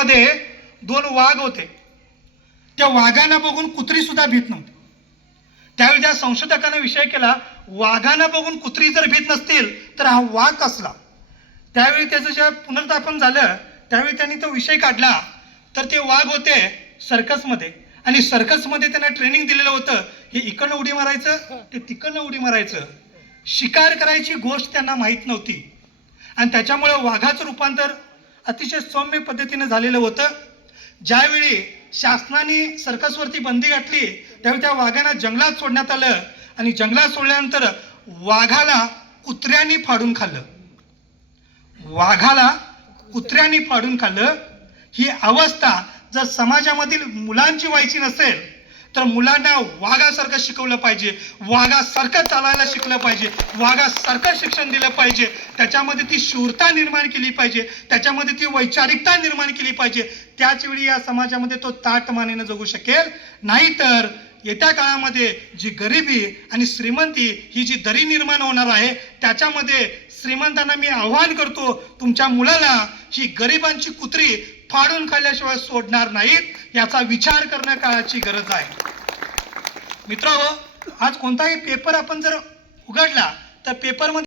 काळामध्ये दोन वाघ होते. त्या वाघांना बघून कुत्री सुद्धा भीत नव्हती. त्यावेळी त्या संशोधकांना विषय केला, वाघांना बघून कुत्री जर भीत नसतील तर हा वाघ कसला. त्यावेळी त्याचं जेव्हा पुनर्स्थापन झालं त्यावेळी त्यांनी तो विषय काढला. तर ते वाघ होते सर्कसमध्ये, आणि सर्कसमध्ये त्यांना ट्रेनिंग दिलेलं होतं, हे इकडनं उडी मारायचं, ते तिकडनं उडी मारायचं. शिकार करायची गोष्ट त्यांना माहीत नव्हती, आणि त्याच्यामुळे वाघाचं रूपांतर अतिशय सौम्य पद्धतीने झालेलं होतं. ज्यावेळी शासनाने सर्कसवरती बंदी घातली त्यावेळी त्या वाघांना जंगलात सोडण्यात आलं, आणि जंगलात सोडल्यानंतर वाघाला कुत्र्यांनी फाडून खाल्लं. वाघाला कुत्र्यांनी फाडून खाल्लं. ही अवस्था जर समाजामधील मुलांची व्हायची नसेल तर मुलांना वाघासारखं शिकवलं पाहिजे, वाघासारखं चालायला शिकलं पाहिजे, वाघासारखं शिक्षण दिलं पाहिजे. त्याच्यामध्ये ती शूरता निर्माण केली पाहिजे, त्याच्यामध्ये ती वैचारिकता निर्माण केली पाहिजे. त्याच वेळी या समाजामध्ये तो ताटमानेनं जगू शकेल. नाहीतर येत्या काळामध्ये जी गरिबी आणि श्रीमंती ही जी दरी निर्माण होणार आहे त्याच्यामध्ये श्रीमंतांना मी आव्हान करतो, तुमच्या मुलाला ही गरिबांची कुत्री फाडून खाल्ल्याशिवाय सोडणार नाहीत. याचा विचार करणं काळाची गरज आहे. मित्रांनो, आज कोणताही पेपर आपण जर उघडला तर पेपरमध्ये